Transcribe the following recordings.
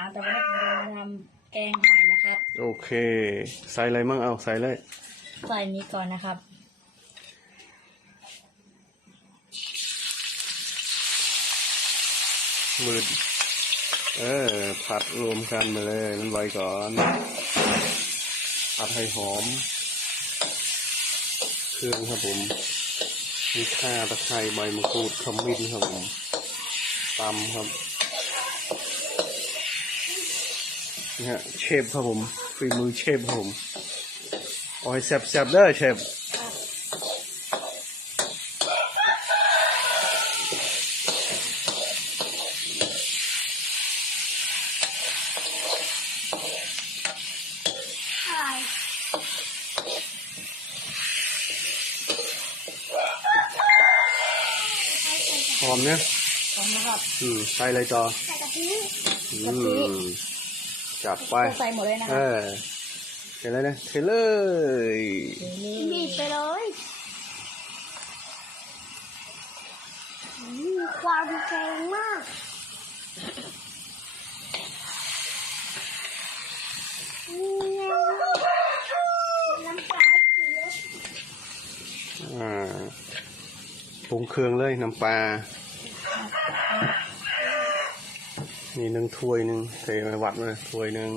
างแต่วันนี้ผมจะมาทำแกงหอยนะครับ โอเค ใส่อะไรมั่งเอาใส่เลยใส่นี้ก่อนนะครับ มืดเออ ผัดรวมกันมาเลย มันไว้ก่อนผัดให้หอม เครื่องครับผมมีข่าตะไคร้ใบมะกรูดขมิ้นครับผมตำครับ นี่ฮะเชฟครับผมฝีมือเชฟครับผมโอ้ยแซ่บๆเด้อเชฟหอมเนี่ยพร้อมนะครับอืมใส่อะไรต่อใส่กะทิอืกะทิม จับไปใส่หมดเลยนะคเอรับอเห็นแล้วนะเทเลยบีบไปเลยอืมความแข็งมากนี่ไงน้ำปลาเยอะอ่าปรุงเครื่องเลยน้ำปลา นี่หนึ่งถ้วยหนึ่งเทมาวัดเลยถ้วยหนึ่ง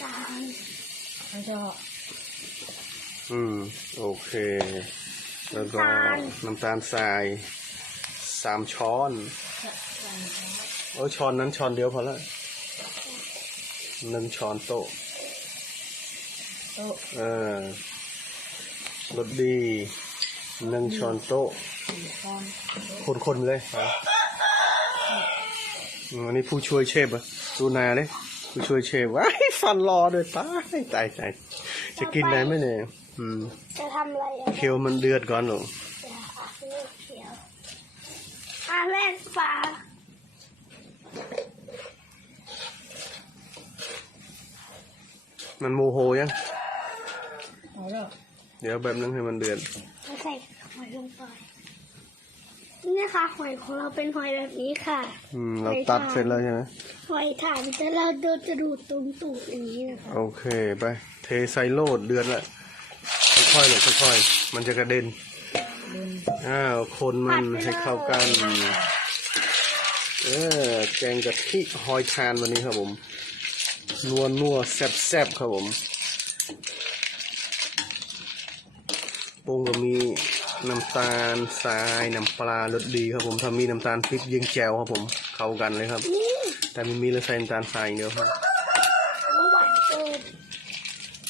จานแล้วก็อืม โอเค แล้วก็น้ำตาลทรายสามช้อนโอ้ยช้อนนั้นช้อนเดียวพอละหนึ่งช้อนโต๊ะโต๊ะเออรสดีหนึ่งช้อนโต๊ะสี่ช้อนคนๆเลยครับ อืมอันนี้ผู้ช่วยเชฟอะดูนาเลยผู้ช่วยเชฟว้ายฟันรอด้วยตายตายตายจะกินได้ไหมเนี่ยอืมจะทำอะไรอะเคี่ยวมันเดือดก่อนหรอเดี๋ยวค่ะเลือกเขียวอะแรกฝามันโมโหยังเอาแล้วเดี๋ยวแบบนึงให้มันเดือดแล้วใส่หอยลงไป นี่นะคะหอยของเราเป็นหอยแบบนี้ค่ะอืมเราตัดเสร็จแล้วใช่ไหมหอยถ่านแต่เราโดนจะดูดตุ่มตูดอย่างนี้นะคะโอเคไปเทใส่โลดเดือดละค่อยๆเลยค่อยๆมันจะกระเด็นดึงอ้าวคนมันให้เข้ากันเออแกงกะทิหอยทานวันนี้ครับผมนัวนัวแซ่บแซ่บครับผมปรุงก็มี น้ำตาลทรายน้ำปลารสดีครับผมถ้ามีน้ำตาลพริกยิงแจวครับผมเข้ากันเลยครับนี่แต่ไม่มีเลยใส่น้ำตาลทรายอย่างเดียวครับเมื่อวานเกิน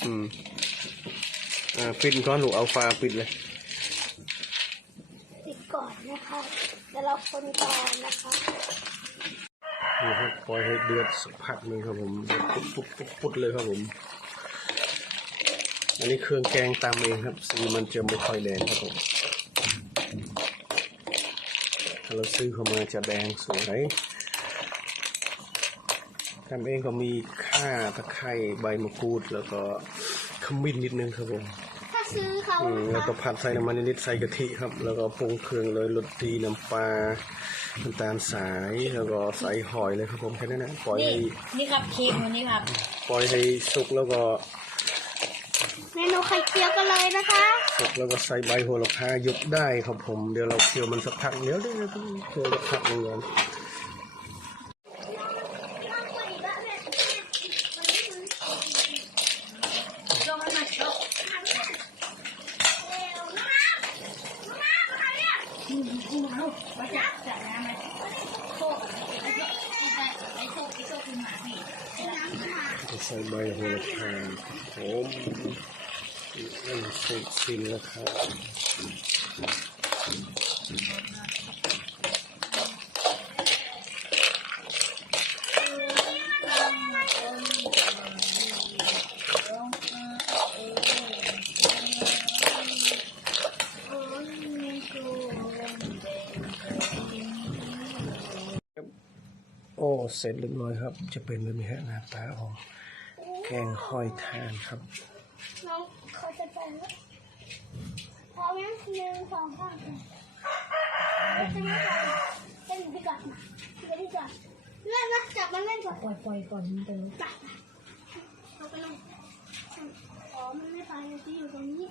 อืมอ่าปิดก้อนลูกเอาฟ้าปิดเลยติดก่อนนะคะแล้วเราคนก่อนนะคะนี่ครับปล่อยให้เดือดสักพักหนึ่งครับผมเดือดปุ๊บปุ๊บปุ๊บปุ๊บเลยครับผมอันนี้เครื่องแกงตามเองครับสีมันจะไม่ค่อยแดงครับผมถ้า เราซื้อเข้ามาจะแดงสวยทำเองก็มีข่าตะไคร้ใบมะกรูด แล้วก็ขมิ้นนิดนึงครับผมถ้าซื้อเขาอืมนะแล้วก็คะผัดใส่น้ำมันนิดๆใส่กะทิครับ แล้วก็ปรุงเครื่องเลยรสดีน้ำปลาน้ำตาลสายแล้วก็ใส่หอยเลยครับผมแค่นั้นนะปล่อยนี่ให้นี่ครับเค้กวันนี้ครับ ปล่อยให้สุกแล้วก็ เมนูไข่เจียวกันเลยนะคะสุกแล้วก็ใส่ใบโหระพายกได้ครับผม เดี๋ยวเราเคี่ยวมันสักพักเดี๋ยวเดี๋ยวเดี๋ยคี่ยวสักพักหนึงก่อนมาจากจากน้ำไหมโคกไอ้โคกไอ้โคกไอ้โคกคือหมาพี่ใส่ใบโหระพาผม นั่นสุกสิ้นแล้วครับโอ้เสร็จเรียบร้อยครับ จะเป็นแบบนี้ฮะหน้าตาของแกงหอยทานครับ พร้อมไหมหนึ่งสองสามจะไม่ทำเป็นพี่ก่อนมาพี่ก่อนพี่ก่อนเลื่อนนะจับมันเล่นก่อนปล่อยปล่อยก่อนมันจะลุกไปเราไปเล่นอ๋อมันไม่ไปที่อยู่ตรงนี้